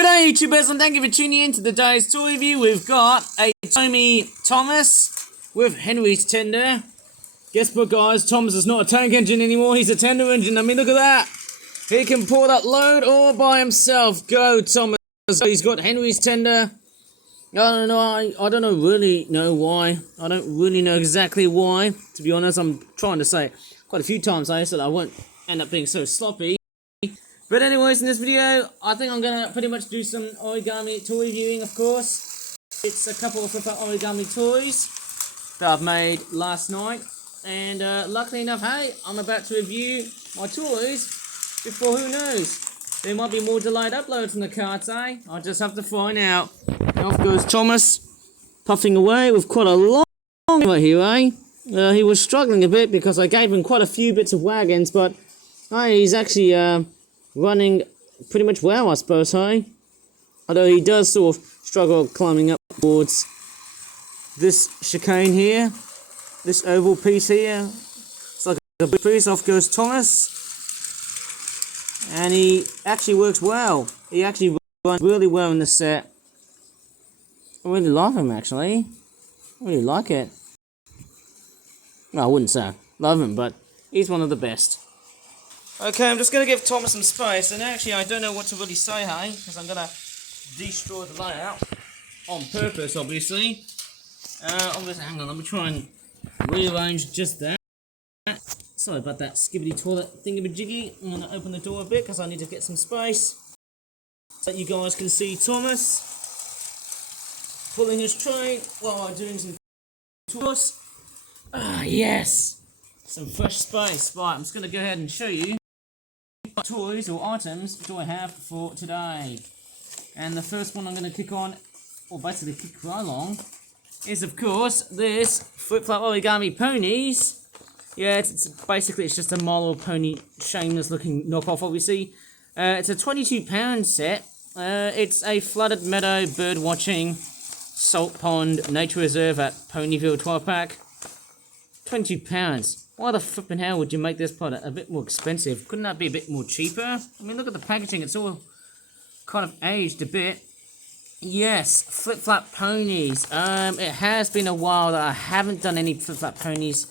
G'day YouTubers, and thank you for tuning in to today's toy review. We've got a Tommy Thomas with Henry's tender. Guess what guys, Thomas is not a tank engine anymore, he's a tender engine. I mean, look at that. He can pull that load all by himself. Go Thomas. He's got Henry's tender. I don't know, I don't really know why. I don't really know exactly why. To be honest, I'm trying to say quite a few times so that I won't end up being so sloppy. But anyways, in this video, I think I'm going to pretty much do some origami toy reviewing, of course. It's a couple of origami toys that I've made last night. And luckily enough, hey, I'm about to review my toys before who knows. There might be more delayed uploads in the cards, eh? I'll just have to find out. Off goes Thomas, puffing away with quite a long way here, eh? He was struggling a bit because I gave him quite a few bits of wagons, but hey, he's actually running pretty much well, I suppose, hey? Although he does sort of struggle climbing up towards this chicane here, this oval piece here. It's like a big piece. Off goes Thomas. And he actually works well. He actually runs really well in the set. I really like him, actually. I really like it. No, I wouldn't say love him, but he's one of the best. Okay, I'm just going to give Thomas some space, and actually I don't know what to really say, hey, because I'm going to destroy the layout on purpose, obviously. Hang on, let me try and rearrange just that. Sorry about that skibbity toilet thingamajiggy. I'm going to open the door a bit because I need to get some space so that you guys can see Thomas pulling his tray while I'm doing some tours. Ah, yes! Some fresh space. Right, I'm just going to go ahead and show you what toys or items do I have for today. And the first one I'm going to kick on, or basically kick right along, is of course this flip-flop origami ponies. Yeah, it's basically just a model pony, shameless looking knockoff obviously. It's a £22 set. It's a flooded meadow bird watching salt pond nature reserve at Ponyville 12 pack. £22. Why the flipping hell would you make this product a bit more expensive? Couldn't that be a bit more cheaper? I mean, look at the packaging. It's all kind of aged a bit. Yes, flip-flap ponies. It has been a while that I haven't done any flip-flap ponies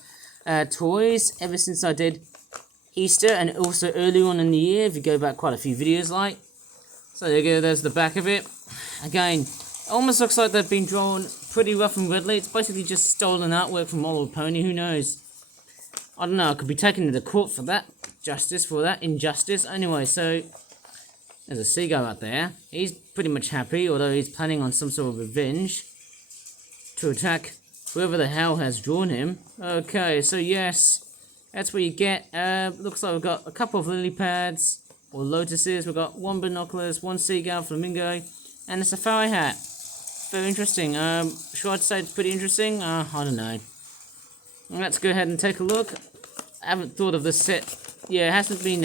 toys ever since I did Easter and also early on in the year, if you go back quite a few videos like. So there you go, there's the back of it. Again, almost looks like they've been drawn pretty rough and readily. It's basically just stolen artwork from My Little Pony, who knows? I don't know, I could be taken into court for that. Injustice. Anyway, so there's a seagull out there. He's pretty much happy, although he's planning on some sort of revenge to attack whoever the hell has drawn him. Okay, so yes, that's what you get. Looks like we've got a couple of lily pads, or lotuses. We've got one binoculars, one seagull, flamingo, and a safari hat. Very interesting. Should I say it's pretty interesting? I don't know. Let's go ahead and take a look. I haven't thought of this set. Yeah, it hasn't been,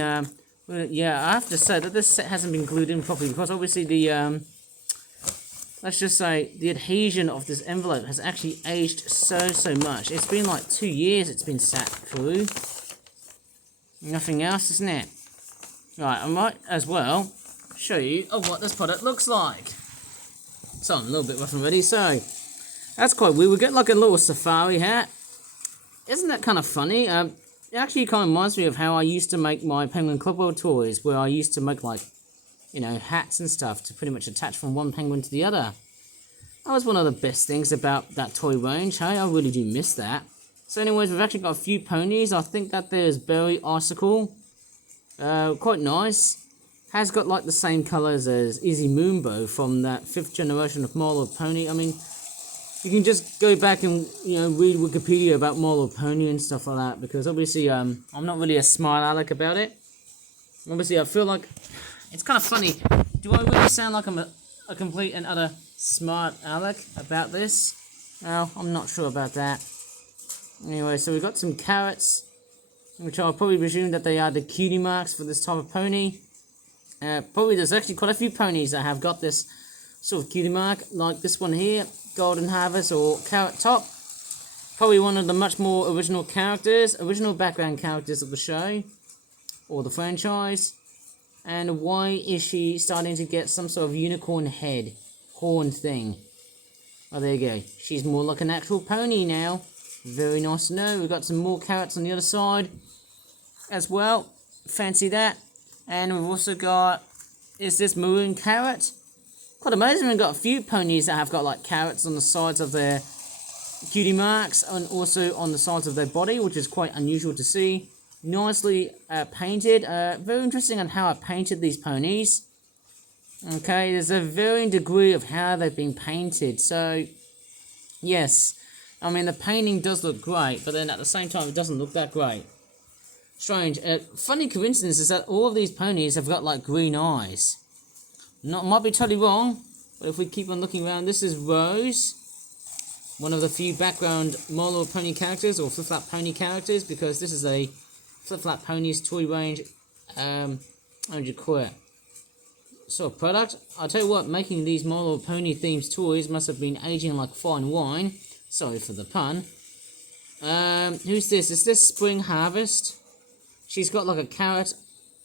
yeah, I have to say that this set hasn't been glued in properly because obviously the, let's just say the adhesion of this envelope has actually aged so much. It's been like 2 years it's been sat through. Nothing else, isn't it? Right, I might as well show you what this product looks like. So I'm a little bit rough and ready, so that's quite weird. We get like a little safari hat. Isn't that kind of funny? It actually kind of reminds me of how I used to make my Penguin Club World toys, where I used to make like, you know, hats and stuff to pretty much attach from one penguin to the other. That was one of the best things about that toy range, hey? I really do miss that. So anyways, we've actually got a few ponies. I think that there's Berry Icicle. Quite nice. Has got like the same colours as Izzy Moonbow from that 5th generation of My Little Pony. I mean, you can just go back and, you know, read Wikipedia about My Little Pony and stuff like that, because obviously I'm not really a smart aleck about it. Obviously I feel like it's kind of funny. Do I really sound like I'm a complete and utter smart aleck about this? Well, I'm not sure about that. Anyway, so we've got some carrots, which I'll probably presume that they are the cutie marks for this type of pony. Probably there's actually quite a few ponies that have got this sort of cutie mark, like this one here, Golden Harvest or Carrot Top. Probably one of the much more original background characters of the show, or the franchise. And why is she starting to get some sort of unicorn head, horn thing? Oh, there you go. She's more like an actual pony now. Very nice to know. We've got some more carrots on the other side as well. Fancy that. And we've also got, is this maroon carrot? Quite amazing. We've got a few ponies that have got like carrots on the sides of their cutie marks and also on the sides of their body, which is quite unusual to see. Nicely painted. Very interesting on how I painted these ponies. Okay, there's a varying degree of how they've been painted. So, yes, I mean the painting does look great, but then at the same time it doesn't look that great. Strange. Funny coincidence is that all of these ponies have got like green eyes. Might be totally wrong, but if we keep on looking around, this is Rose, one of the few background My Little Pony characters or Flip Flap Pony characters, because this is a Flip Flap Ponies toy range. How would you call it? Sort of product. I'll tell you what, making these My Little Pony themed toys must have been aging like fine wine. Sorry for the pun. Who's this? Is this Spring Harvest? She's got like a carrot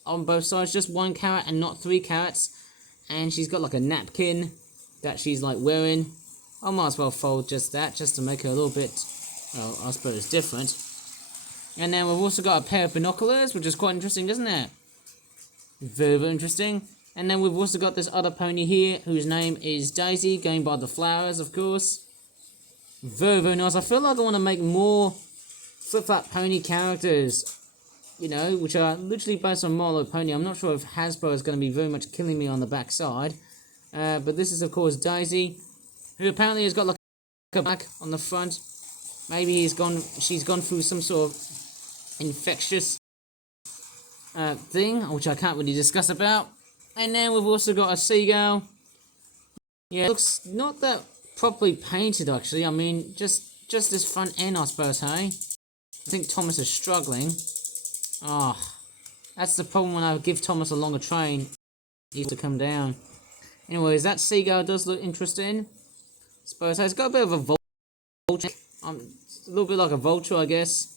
on both sides, just one carrot and not 3 carrots. And she's got like a napkin that she's like wearing. I might as well fold just that, just to make her a little bit, well, I suppose different. And then we've also got a pair of binoculars, which is quite interesting, isn't it? Very, very interesting. And then we've also got this other pony here, whose name is Daisy, going by the flowers, of course. Very, very nice. I feel like I want to make more Flip Flap Pony characters, you know, which are literally based on My Little Pony. I'm not sure if Hasbro is going to be very much killing me on the backside. But this is, of course, Daisy, who apparently has got like a back on the front. Maybe she's gone through some sort of infectious thing, which I can't really discuss about. And then we've also got a seagull. Yeah, it looks not that properly painted, actually. I mean, just this front end, I suppose, hey? I think Thomas is struggling. Oh, that's the problem when I give Thomas a longer train. He needs to come down. Anyways, that seagull does look interesting. I suppose it's got a bit of a vulture. A little bit like a vulture, I guess.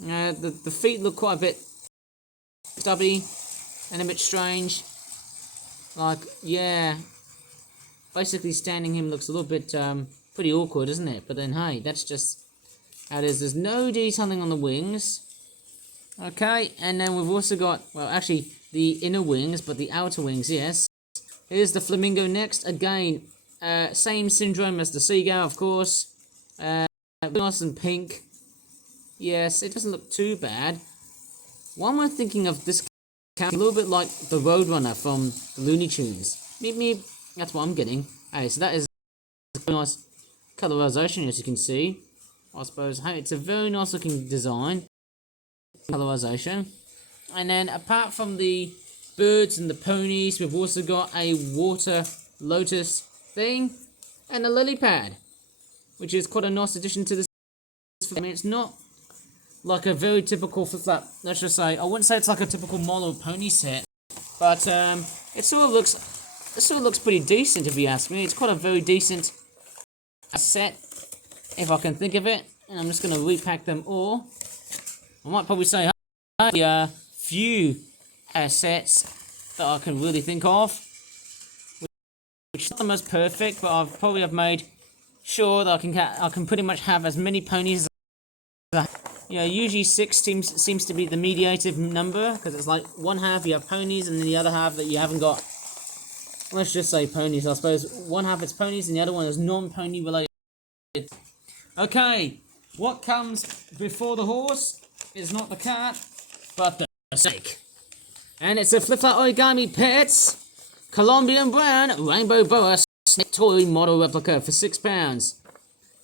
The feet look quite a bit stubby and a bit strange. Like, yeah. Basically, standing him looks a little bit pretty awkward, isn't it? But then, hey, that's just how it is. There's no detailing on the wings. Okay, and then we've also got, well, actually, the inner wings, but the outer wings, yes. Here's the flamingo next. Again, same syndrome as the seagull, of course. Nice and pink. Yes, it doesn't look too bad. Why am I thinking of this character? A little bit like the Roadrunner from the Looney Tunes. Meep meep. That's what I'm getting. Hey, so that is a nice colorization, as you can see. I suppose. Hey, it's a very nice looking design. Colorization. And then, apart from the birds and the ponies, we've also got a water lotus thing and a lily pad, which is quite a nice addition to this. I mean, it's not like a very typical Flip Flap. Let's just say, I wouldn't say it's like a typical My Little Pony set, but it sort of looks pretty decent, if you ask me. It's quite a very decent set, if I can think of it. And I'm just going to repack them all. I might probably say few sets that I can really think of, which is not the most perfect, but I've probably made sure that I can pretty much have as many ponies as usually 6 seems to be the mediative number, because it's like one half you have ponies and then the other half that you haven't got. Let's just say ponies, I suppose. One half is ponies and the other one is non-pony related. Okay, what comes before the horse is not the cart, but the snake. And it's a Flip Flap Origami Pets Colombian Brown Rainbow Boa Snake Toy Model Replica for £6.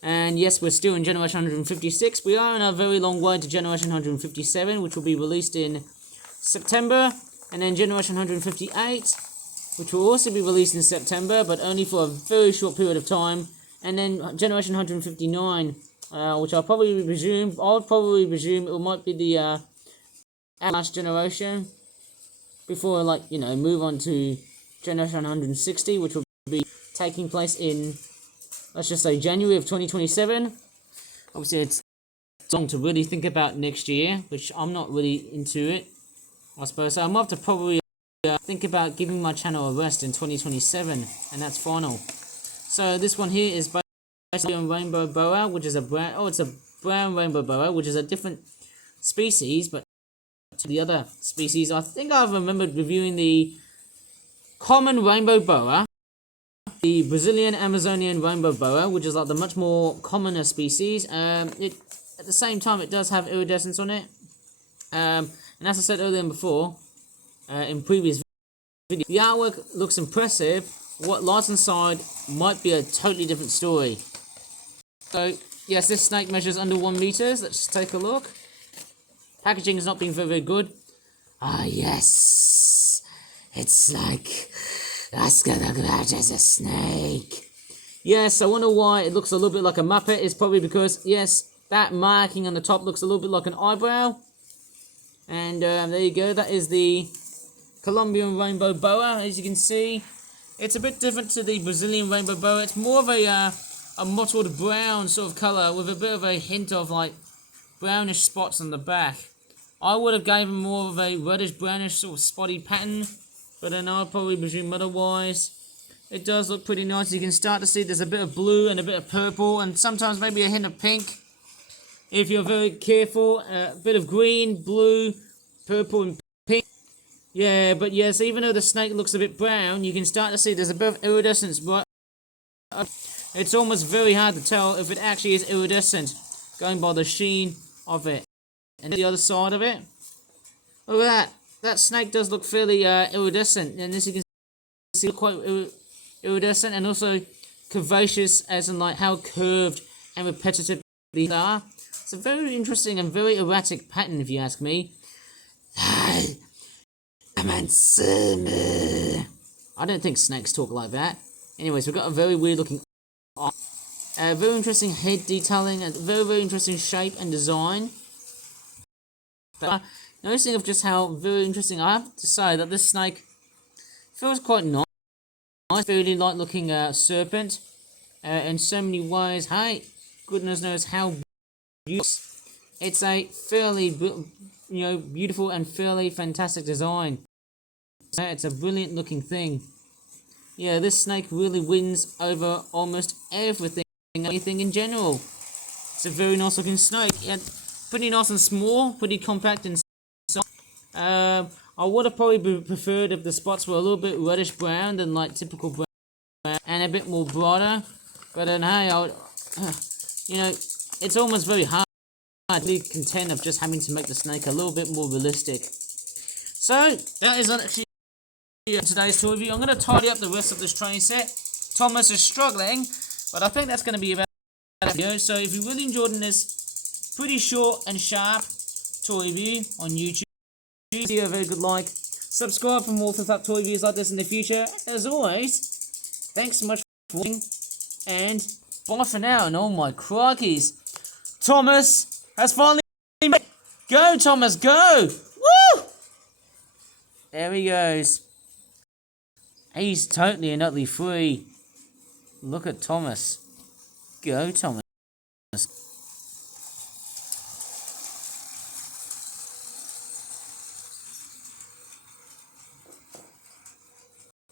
And yes, we're still in Generation 156. We are on a very long way to Generation 157, which will be released in September. And then Generation 158, which will also be released in September, but only for a very short period of time. And then Generation 159, which I'll probably presume it might be the last generation before, move on to Generation 160, which will be taking place in, let's just say, January of 2027. Obviously, it's long to really think about next year, which I'm not really into it, I suppose. So I might have to probably think about giving my channel a rest in 2027, and that's final. So this one here is basically a rainbow boa, which is a brown. Oh, it's a brown rainbow boa, which is a different species, but to the other species, I think I've remembered reviewing the common rainbow boa, the Brazilian Amazonian rainbow boa, which is like the much more commoner species. At the same time, it does have iridescence on it. And as I said earlier and before, in previous videos, the artwork looks impressive. What lies inside might be a totally different story. So, yes, this snake measures under 1 meter. Let's take a look. Packaging has not been very, very good. Ah, yes. It's like Oscar the Grouch as a snake. Yes, I wonder why it looks a little bit like a Muppet. It's probably because, yes, that marking on the top looks a little bit like an eyebrow. And there you go. That is the Colombian rainbow boa, as you can see. It's a bit different to the Brazilian rainbow boa. It's more of a mottled brown sort of colour with a bit of a hint of like brownish spots on the back. I would have given more of a reddish brownish sort of spotty pattern, but then I'll probably presume otherwise. It does look pretty nice. You can start to see there's a bit of blue and a bit of purple and sometimes maybe a hint of pink. If you're very careful, a bit of green, blue, purple and pink. Yeah, but yes, even though the snake looks a bit brown, you can start to see there's a bit of iridescence. But it's almost very hard to tell if it actually is iridescent, going by the sheen of it. And the other side of it, look at that. That snake does look fairly iridescent, and as you can see, quite iridescent and also curvaceous, as in like how curved and repetitive these are. It's a very interesting and very erratic pattern, if you ask me. I don't think snakes talk like that. Anyways, we've got a very weird looking eye. Very interesting head detailing and very, very interesting shape and design. But noticing of just how very interesting, I have to say that this snake feels quite nice. Very light looking serpent in so many ways. Hey, goodness knows how beautiful. It's a fairly, beautiful and fairly fantastic design. It's a brilliant looking thing. Yeah, this snake really wins over almost everything, anything in general. It's a very nice looking snake. Yeah, pretty nice and small, pretty compact and size. I would have probably preferred if the spots were a little bit reddish brown than like typical brown and a bit more brighter. But then hey, it's almost very hard to be content of just having to make the snake a little bit more realistic. So that is actually today's tour review. I'm going to tidy up the rest of this train set. Thomas is struggling, but I think that's going to be about the video. So if you really enjoyed this pretty short and sharp toy review on YouTube, give a very good like, subscribe for more toy reviews like this in the future. As always, thanks so much for watching, and bye for now. And oh my crikeys, Thomas has finally made it. Go Thomas, go! Woo! There he goes. He's totally and utterly free. Look at Thomas. Go Thomas.